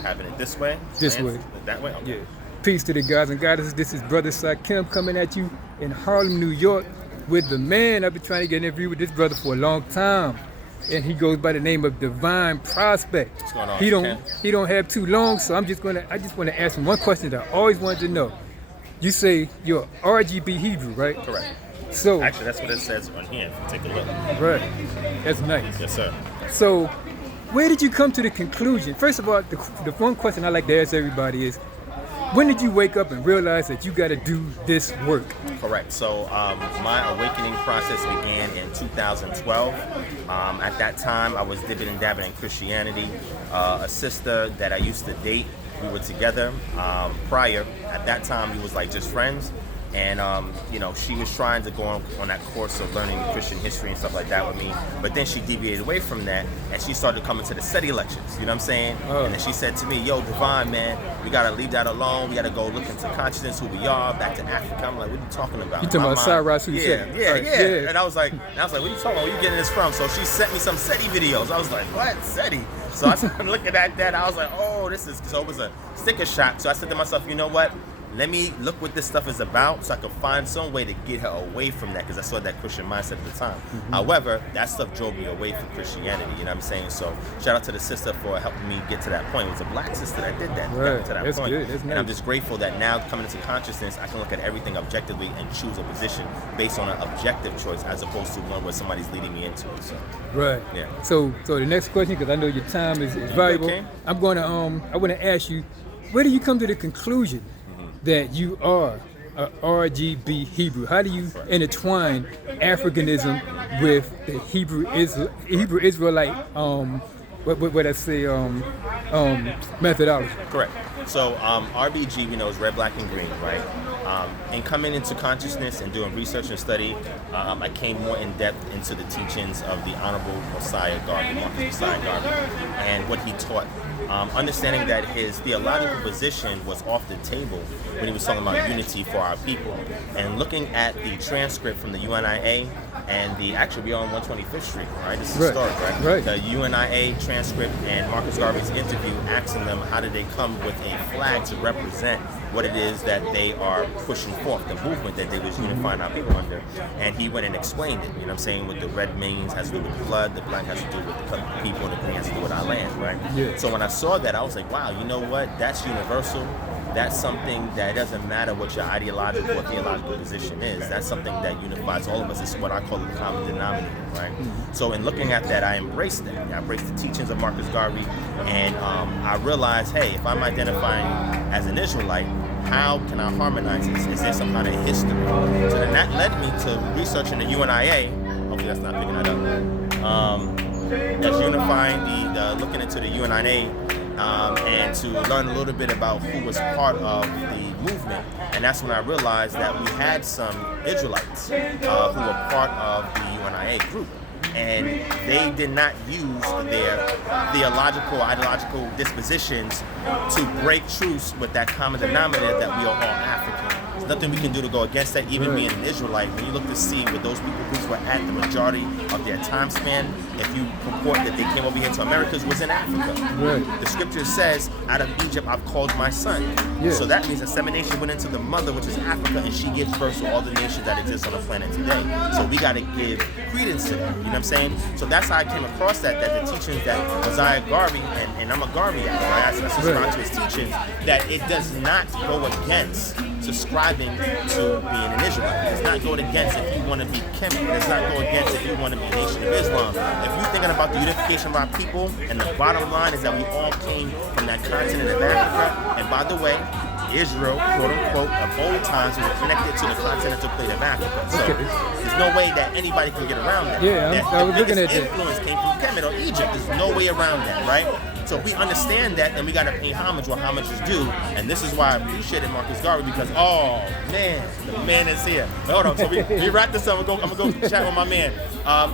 Having it this way? This way. That way? Okay. Yeah. Peace to the guys and goddesses. This is Brother Sakim coming at you in Harlem, New York with the man. I've been trying to get an interview with this brother for a long time. And he goes by the name of Divine Prospect. What's going on, He don't have too long, so I just want to ask him one question that I always wanted to know. You say you're RGB Hebrew, right? Correct. So actually, that's what it says on here. If you take a look. Right. That's nice. Yes, sir. So, where did you come to the conclusion? First of all, the one question I like to ask everybody is, when did you wake up and realize that you got to do this work? Correct. So my awakening process began in 2012. At that time, I was dipping and dabbing in Christianity. A sister that I used to date, we were together prior. At that time, we was like just friends. And, she was trying to go on that course of learning Christian history and stuff like that with me. But then she deviated away from that, and she started coming to the SETI lectures, you know what I'm saying? Oh. And then she said to me, yo, Divine, man, we got to leave that alone. We got to go look into consciousness, who we are, back to Africa. I'm like, what are you talking about? You talking about Cyrus Hussein? Yeah. And I was like, what are you talking about? Where you getting this from? So she sent me some SETI videos. I was like, what? SETI? So I started looking at that. I was like, oh, so it was a sticker shock. So I said to myself, you know what? Let me look what this stuff is about so I can find some way to get her away from that, because I saw that Christian mindset at the time. Mm-hmm. However, that stuff drove me away from Christianity, you know what I'm saying? So shout out to the sister for helping me get to that point. It was a black sister that did that, right. got me to that That's point. Good. That's and nice. I'm just grateful that now coming into consciousness, I can look at everything objectively and choose a position based on an objective choice as opposed to one where somebody's leading me into it. So, right. Yeah. So the next question, because I know your time is valuable, okay. I want to ask you, where do you come to the conclusion that you are a RGB Hebrew? How do you intertwine Africanism with the Hebrew Israelite methodology? Correct. So RBG, we know, is red, black, and green, right? And coming into consciousness and doing research and study, I came more in depth into the teachings of the Honorable Messiah Garvey, Marcus Messiah Garvey, and what he taught. Understanding that his theological position was off the table when he was talking about unity for our people, and looking at the transcript from the UNIA and we're on 125th Street, right? This is historic, right? Right. The UNIA transcript and Marcus Garvey's interview asking them how did they come with a flag to represent what it is that they are pushing forth, the movement that they was unifying our people under. And he went and explained it, you know what I'm saying? What the red means has to do with the blood, the black has to do with the people, and the green has to do with our land, right? Yeah. So when I saw that, I was like, wow, you know what? That's universal. That's something that doesn't matter what your ideological or theological position is. That's something that unifies all of us. It's what I call the common denominator, right? Mm-hmm. So in looking at that, I embraced that. I embraced the teachings of Marcus Garvey, and I realized, hey, if I'm identifying as an Israelite, how can I harmonize this? Is there some kind of history? So then that led me to researching the UNIA. Hopefully that's not picking that up. That's unifying looking into the UNIA. And to learn a little bit about who was part of the movement. And that's when I realized that we had some Israelites who were part of the UNIA group. And they did not use their theological, ideological dispositions to break truce with that common denominator that we are all African. There's nothing we can do to go against that, even being an Israelite. When you look to see where those people who were at the majority of their time span, if you purport that they came over here to Americas, was in Africa. Right. The scripture says, out of Egypt I've called my son. Yeah. So that means insemination went into the mother, which is Africa, and she gives birth to all the nations that exist on the planet today. So we got to give credence to that, you know what I'm saying? So that's how I came across that the teachings that Messiah Garvey, and I'm a Garveyite, right? I subscribe to his teachings, that it does not go against subscribing to being an Israelite. It does not go against if you want to be Kemet. It does not go against if you want to be a nation of Islam. If you're thinking about the unification of our people, and the bottom line is that we all came from that continent of Africa, and by the way, Israel, quote unquote, of old times was connected to the continental plate of Africa. So there's no way that anybody can get around that. Yeah, I was looking at that. Influence came from Kemet or Egypt. There's no way around that, right? So if we understand that, then we got to pay homage where homage is due. And this is why I appreciated Marcus Garvey, because, oh, man, the man is here. But hold on, so we wrap this up. I'm going to go chat with my man.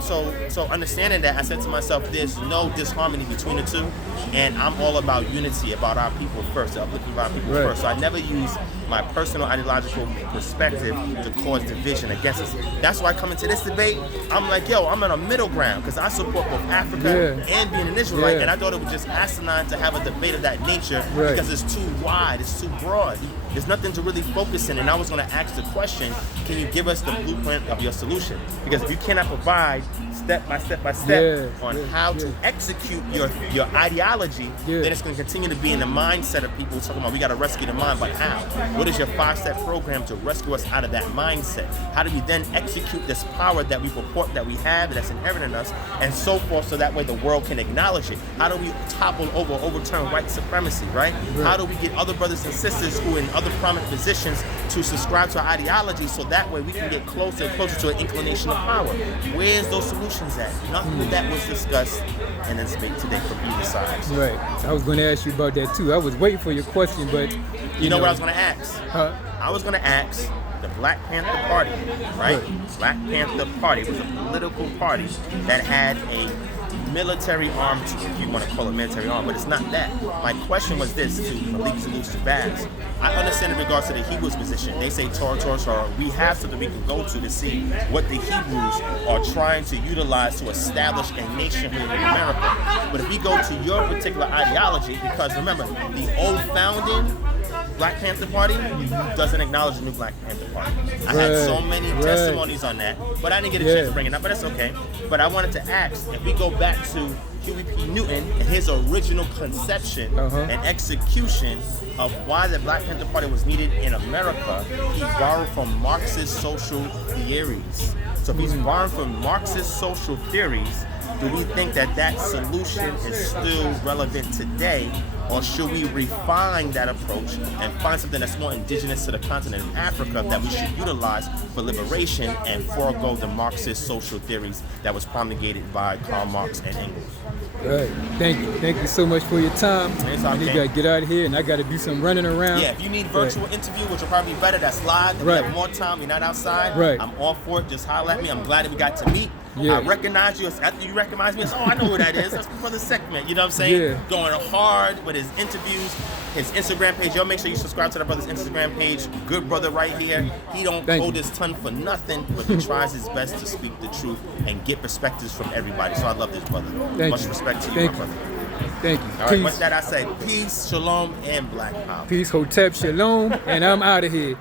So understanding that, I said to myself, there's no disharmony between the two. And I'm all about unity, about our people first, the uplifting of our people first. So I never use my personal ideological perspective to cause division against us. That's why coming to this debate, I'm like, yo, I'm in a middle ground, because I support both Africa and being an Israelite. And I thought it was just asinine to have a debate of that nature Right. because it's too wide, it's too broad. There's nothing to really focus in. And I was going to ask the question, can you give us the blueprint of your solution? Because if you cannot provide step by step on how to execute your ideology, then it's going to continue to be in the mindset of people talking about we got to rescue the mind, but how? What is your 5-step program to rescue us out of that mindset? How do we then execute this power that we purport that we have, that's inherent in us, and so forth, so that way the world can acknowledge it? How do we topple overturn white supremacy, right? How do we get other brothers and sisters who are in other prominent positions to subscribe to our ideology, so that way we can get closer and closer to an inclination of power? Where's those solutions at? Nothing of that was discussed in this debate today from either side. Right. I was going to ask you about that too. I was waiting for your question, but you know what I was going to ask? Huh? I was going to ask the Black Panther Party, right? Black Panther Party was a political party that had a military arm, if you want to call it military arm, but it's not that. My question was this to Malik Zalus Shabazz. I understand in regards to the Hebrews position. They say Torah. We have something we can go to see what the Hebrews are trying to utilize to establish a nationhood in America. But if we go to your particular ideology, because remember, the old founding Black Panther Party doesn't acknowledge the new Black Panther Party. I had so many testimonies on that, but I didn't get a chance to bring it up, but that's okay. But I wanted to ask, if we go back to Huey P. Newton and his original conception and execution of why the Black Panther Party was needed in America, he borrowed from Marxist social theories. So if he's borrowing from Marxist social theories, do we think that that solution is still relevant today, or should we refine that approach and find something that's more indigenous to the continent of Africa that we should utilize for liberation and forego the Marxist social theories that was promulgated by Karl Marx and Engels? Right. Thank you so much for your time. It's And you okay. got to get out of here, and I got to do some running around. Yeah, if you need virtual interview, which will probably be better, that's live. If you have more time, you're not outside. Right. I'm all for it. Just holler at me. I'm glad that we got to meet. Yeah. I recognize you. After you recognize me, I know who that is. That's for the segment. You know what I'm saying? Yeah. Going hard with his interviews, his Instagram page. Y'all make sure you subscribe to that brother's Instagram page. Good brother right here. He don't hold his tongue for nothing, but he tries his best to speak the truth and get perspectives from everybody. So I love this brother. Much respect to you, my brother. Thank you. All right, with that I say peace, shalom, and black power. Peace, Hotep, shalom, and I'm out of here.